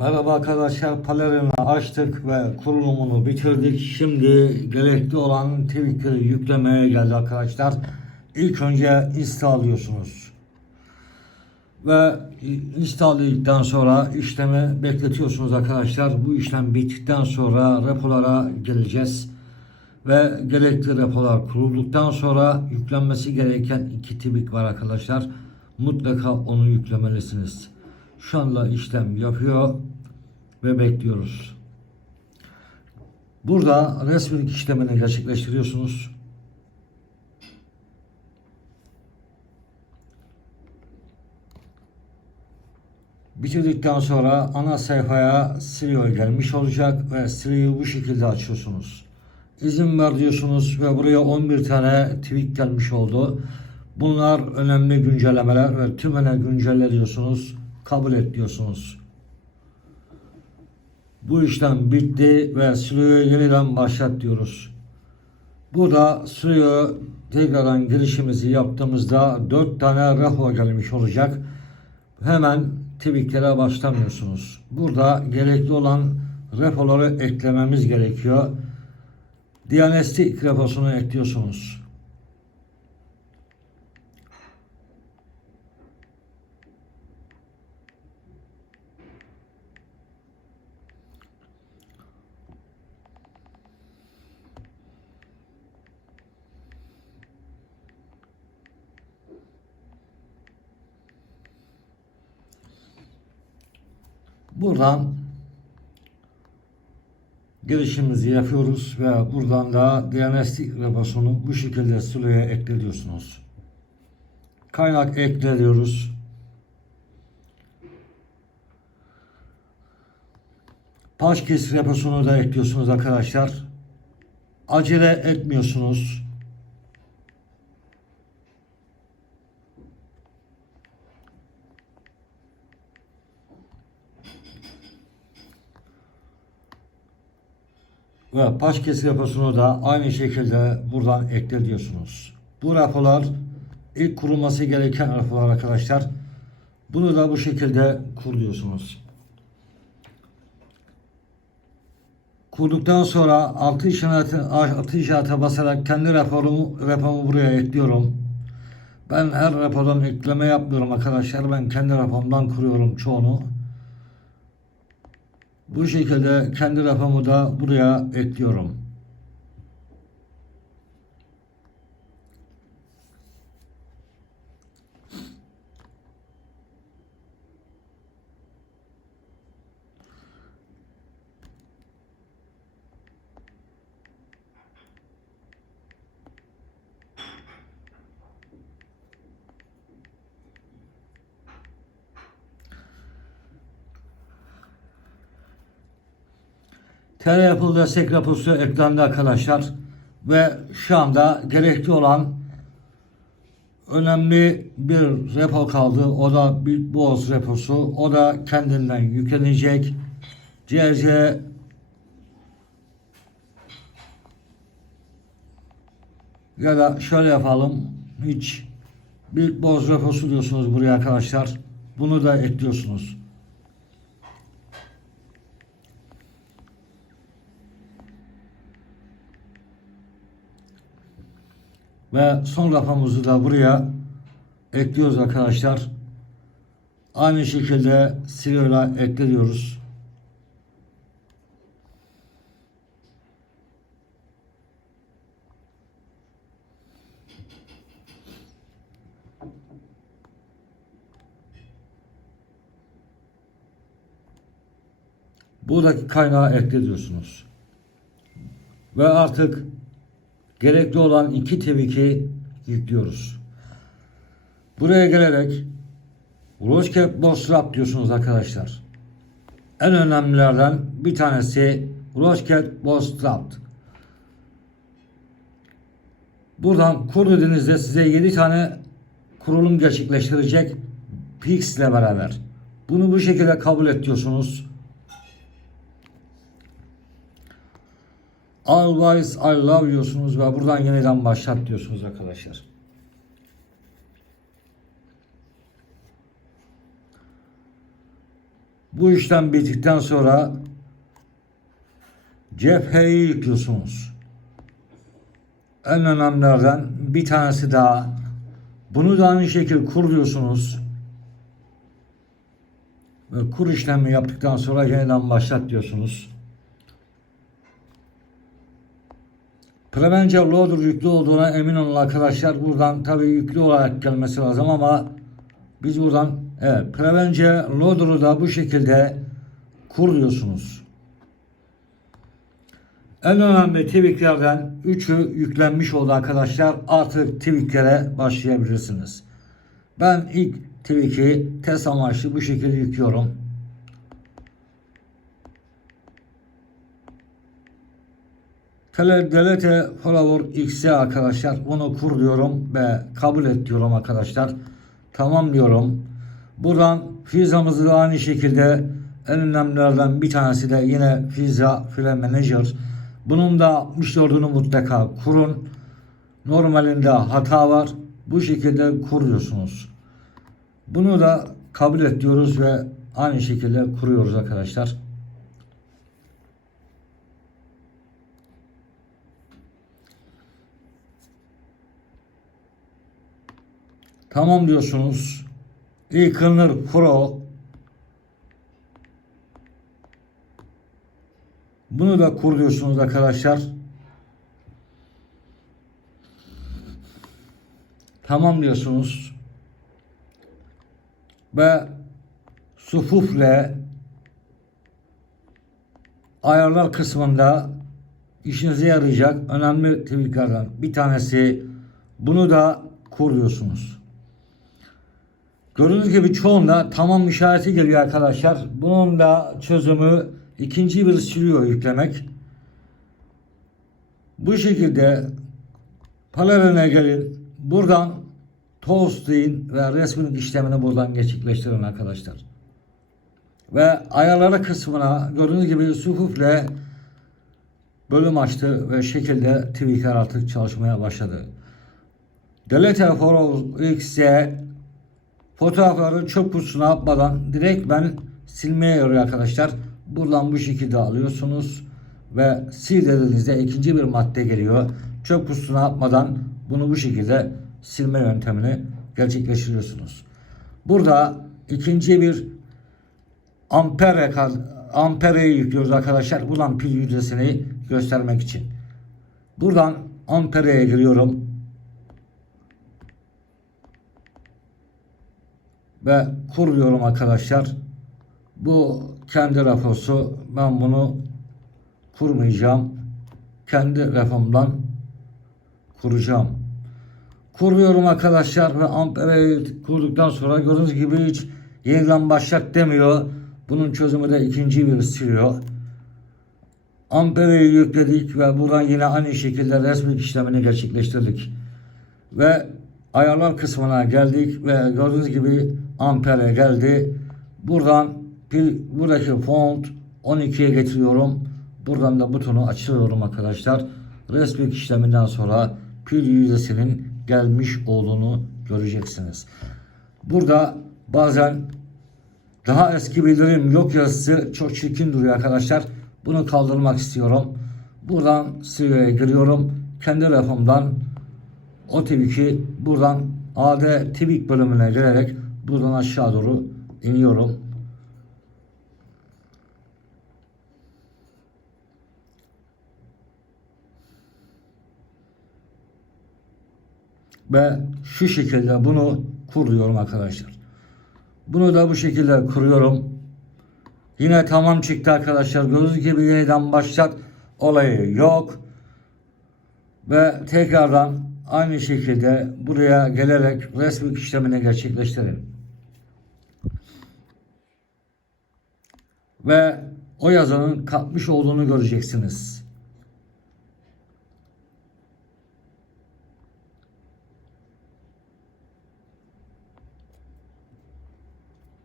Merhaba arkadaşlar, Palerini açtık ve kurulumunu bitirdik. Şimdi gerekli olan tweakleri yüklemeye geldi arkadaşlar. İlk önce installıyorsunuz. Ve installedikten sonra işlemi bekletiyorsunuz arkadaşlar. Bu işlem bittikten sonra repolara geleceğiz. Ve gerekli repolar kurulduktan sonra yüklenmesi gereken iki tweak var arkadaşlar. Mutlaka onu yüklemelisiniz. Şu anda işlem yapıyor ve bekliyoruz. Burada resmilik işlemini gerçekleştiriyorsunuz. Bitirdikten sonra ana sayfaya Sirio gelmiş olacak ve Sirio'yu bu şekilde açıyorsunuz. İzin ver diyorsunuz ve buraya 11 tane tweak gelmiş oldu. Bunlar önemli güncellemeler ve tümüne güncelle diyorsunuz. Kabul et diyorsunuz. Bu işlem bitti ve Sirio'ya yeniden başlat diyoruz. Burada Sirio tekrardan girişimizi yaptığımızda 4 tane repo gelmiş olacak. Hemen tweaklere başlamıyorsunuz. Burada gerekli olan repoları eklememiz gerekiyor. Diyanestik reposunu ekliyorsunuz. Buradan girişimizi yapıyoruz ve buradan da DNS reposunu bu şekilde Sulu'ya ekliyorsunuz. Kaynak ekle diyoruz. Paşkes reposunu da ekliyorsunuz arkadaşlar. Acele etmiyorsunuz. Ve paşkes raporunu da aynı şekilde buradan ekle diyorsunuz. Bu raporlar ilk kurulması gereken raporlar arkadaşlar. Bunu da bu şekilde kuruyorsunuz. Kurduktan sonra altı işareti, altı işarete basarak kendi raporumu, raporumu buraya ekliyorum. Ben her rapordan ekleme yapmıyorum arkadaşlar. Ben kendi raporumdan kuruyorum çoğunu. Bu şekilde kendi raporumu da buraya ekliyorum. TR Apple destek raposu eklendi arkadaşlar. Ve şu anda gerekli olan önemli bir repo kaldı. O da Big Boss reposu. O da kendinden yüklenecek. CC ya da şöyle yapalım. Hiç Big Boss reposu diyorsunuz buraya arkadaşlar. Bunu da ekliyorsunuz. Ve son rakamımızı da buraya ekliyoruz arkadaşlar. Aynı şekilde Siriyo'la ekliyoruz. Buradaki kaynağı ekliyorsunuz. Ve artık gerekli olan iki tweak'i yüklüyoruz. Buraya gelerek Rocket Bootstrap diyorsunuz arkadaşlar. En önemlilerden bir tanesi Rocket Bootstrap. Buradan kur dediğinizde size 7 tane kurulum gerçekleştirecek Pix ile beraber. Bunu bu şekilde kabul et diyorsunuz. Always I love diyorsunuz ve buradan yeniden başlat diyorsunuz arkadaşlar. Bu işlem bittikten sonra cepheyi yüklüyorsunuz. En önemlilerden bir tanesi daha. Bunu da aynı şekilde kuruyorsunuz. Ve kur işlemi yaptıktan sonra yeniden başlat diyorsunuz. Preventure Loader yüklü olduğuna emin olun arkadaşlar. Buradan tabii yüklü olarak gelmesi lazım ama biz buradan evet Preventure Loader'ı da bu şekilde kuruyorsunuz. En önemli tweaklerden 3'ü yüklenmiş oldu arkadaşlar. Artık tweaklere başlayabilirsiniz. Ben ilk tweak'i test amaçlı bu şekilde yüklüyorum. Delete Follower X'e arkadaşlar bunu kur diyorum ve kabul et diyorum arkadaşlar. Tamam diyorum. Buradan pizzamızı da aynı şekilde en önemlilerden bir tanesi de yine Pizza File Manager. Bunun da 64'ünü mutlaka kurun. Normalinde hata var. Bu şekilde kuruyorsunuz. Bunu da kabul et diyoruz ve aynı şekilde kuruyoruz arkadaşlar. Tamam diyorsunuz. Iconner Pro Bunu da kur diyorsunuz arkadaşlar. Tamam diyorsunuz. Ve sufufle ayarlar kısmında işinize yarayacak önemli tweaklerden bir tanesi bunu da kuruyorsunuz. Gördüğünüz gibi çoğunda tamam işareti geliyor arkadaşlar. Bunun da çözümü ikinci bir siliyor yüklemek. Bu şekilde Palerine gelin. Buradan deyin ve resmin işlemini buradan gerçekleştirin arkadaşlar. Ve ayarları kısmına gördüğünüz gibi sufufle bölüm açtı ve şekilde tweaker artık çalışmaya başladı. Delete for X'e fotoğrafları çöp kutusuna atmadan direkt ben silmeye yarıyor arkadaşlar. Buradan bu şekilde alıyorsunuz ve sil dediğinizde ikinci bir madde geliyor. Çöp kutusuna atmadan bunu bu şekilde silme yöntemini gerçekleştiriyorsunuz. Burada ikinci bir ampere ampereyi yüklüyoruz arkadaşlar. Buradan pil yüzdesini göstermek için. Buradan ampereye giriyorum. Ve kuruyorum arkadaşlar. Bu kendi raposu. Ben bunu kurmayacağım. Kendi rafımdan kuracağım. Kuruyorum arkadaşlar ve ampereyi kurduktan sonra gördüğünüz gibi hiç yeniden başlat demiyor. Bunun çözümü de ikinci bir siliyor. Ampereyi yükledik ve buradan yine aynı şekilde resmi işlemini gerçekleştirdik. Ve ayarlar kısmına geldik ve gördüğünüz gibi ampere geldi. Buradan bir buradaki font 12'ye getiriyorum. Buradan da butonu açıyorum arkadaşlar. Resmi işleminden sonra pil yüzdesinin gelmiş olduğunu göreceksiniz. Burada bazen daha eski bildirim yok yazısı çok çirkin duruyor arkadaşlar. Bunu kaldırmak istiyorum. Buradan CV'ye giriyorum. Kendi rafımdan o tweak'i buradan AD tweak bölümüne gelerek buradan aşağı doğru iniyorum. Ve şu şekilde bunu kuruyorum arkadaşlar. Bunu da bu şekilde kuruyorum. Yine tamam çıktı arkadaşlar. Gördüğünüz gibi yeniden başlat olayı yok. Ve tekrardan aynı şekilde buraya gelerek resmi işlemini gerçekleştirin. Ve o yazının katmış olduğunu göreceksiniz.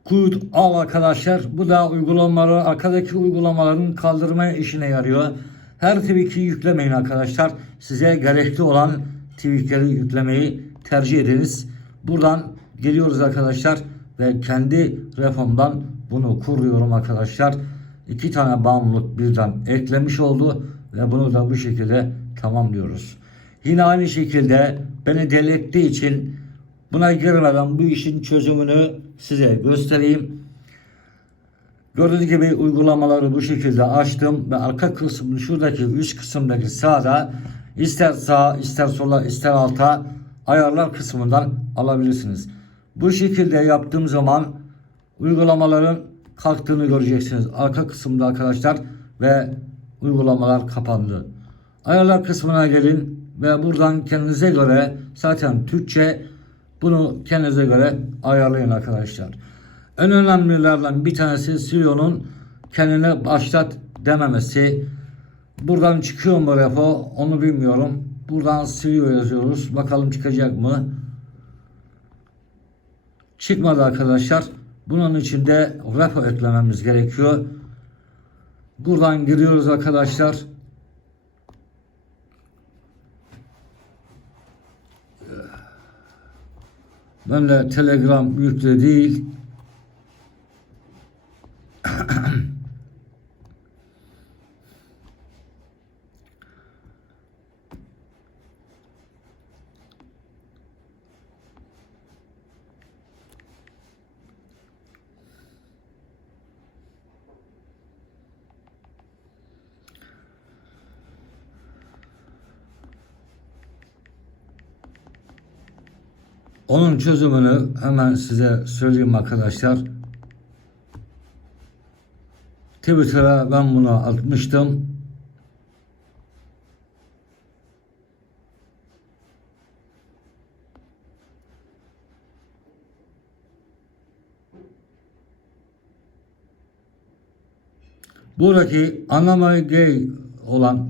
Kuyut al arkadaşlar. Bu da uygulamaları arkadaki uygulamaların kaldırmaya işine yarıyor. Her tweak'i yüklemeyin arkadaşlar. Size gerekli olan tweak'leri yüklemeyi tercih ediniz. Buradan geliyoruz arkadaşlar ve kendi reformdan bunu kuruyorum arkadaşlar. İki tane bağımlılık birden eklemiş oldu ve bunu da bu şekilde tamamlıyoruz. Yine aynı şekilde beni deli ettiği için buna girmeden bu işin çözümünü size göstereyim. Gördüğünüz gibi uygulamaları bu şekilde açtım ve arka kısmını şuradaki üst kısımdaki sağda ister sağa ister sola ister alta ayarlar kısmından alabilirsiniz. Bu şekilde yaptığım zaman uygulamaların kalktığını göreceksiniz. Arka kısımda arkadaşlar ve uygulamalar kapandı. Ayarlar kısmına gelin ve buradan kendinize göre zaten Türkçe bunu kendinize göre ayarlayın arkadaşlar. En önemlilerden bir tanesi CEO'nun kendine başlat dememesi. Buradan çıkıyor mu repo onu bilmiyorum. Buradan CEO yazıyoruz. Bakalım çıkacak mı? Çıkmadı arkadaşlar. Bunun için de repo eklememiz gerekiyor. Buradan giriyoruz arkadaşlar. Ben de Telegram yüklü değil. Onun çözümünü hemen size söyleyeyim arkadaşlar. Twitter'a ben bunu atmıştım. Buradaki anlamayı gay olan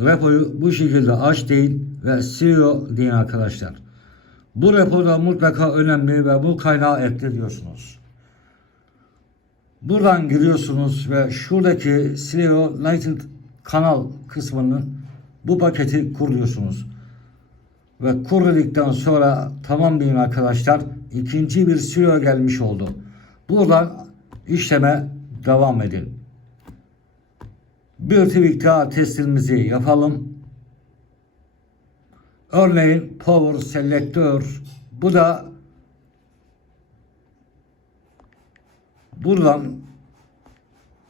repoyu bu şekilde aç deyin ve CEO deyin arkadaşlar. Bu repoda mutlaka önemli ve bu kaynağı ekle diyorsunuz. Buradan giriyorsunuz ve şuradaki CEO United kanal kısmını bu paketi kuruyorsunuz. Ve kur dedikten sonra tamam deyin arkadaşlar. ikinci bir CEO gelmiş oldu. Buradan işleme devam edin. Bir tweak daha testimizi yapalım. Örneğin power selektör. Bu da buradan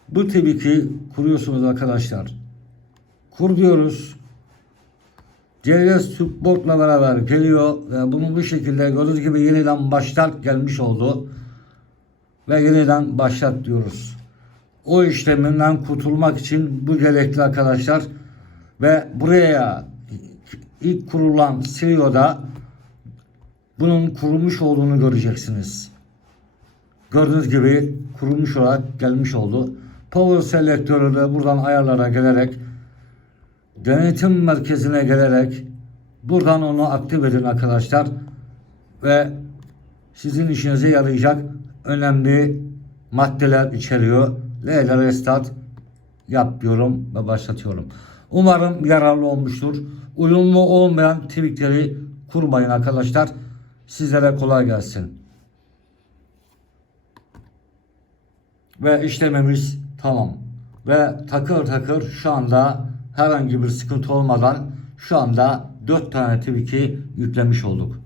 bu tweak'i kuruyorsunuz arkadaşlar. Kur diyoruz. CLS support'la beraber geliyor ve bunu bu şekilde gördüğünüz gibi yeniden başlat gelmiş oldu. Ve yeniden başlat diyoruz. O işleminden kurtulmak için bu gerekli arkadaşlar. Ve buraya ilk kurulan CEO'da bunun kurulmuş olduğunu göreceksiniz. Gördüğünüz gibi kurulmuş olarak gelmiş oldu. Power selektörü de buradan ayarlara gelerek denetim merkezine gelerek buradan onu aktif edin arkadaşlar ve sizin işinize yarayacak önemli maddeler içeriyor. L'de restart yap diyorum ve başlatıyorum. Umarım yararlı olmuştur. Uyumlu olmayan tweakleri kurmayın arkadaşlar. Sizlere kolay gelsin. Ve işlememiz tamam. Ve takır takır şu anda herhangi bir sıkıntı olmadan şu anda 4 tane tweak'i yüklemiş olduk.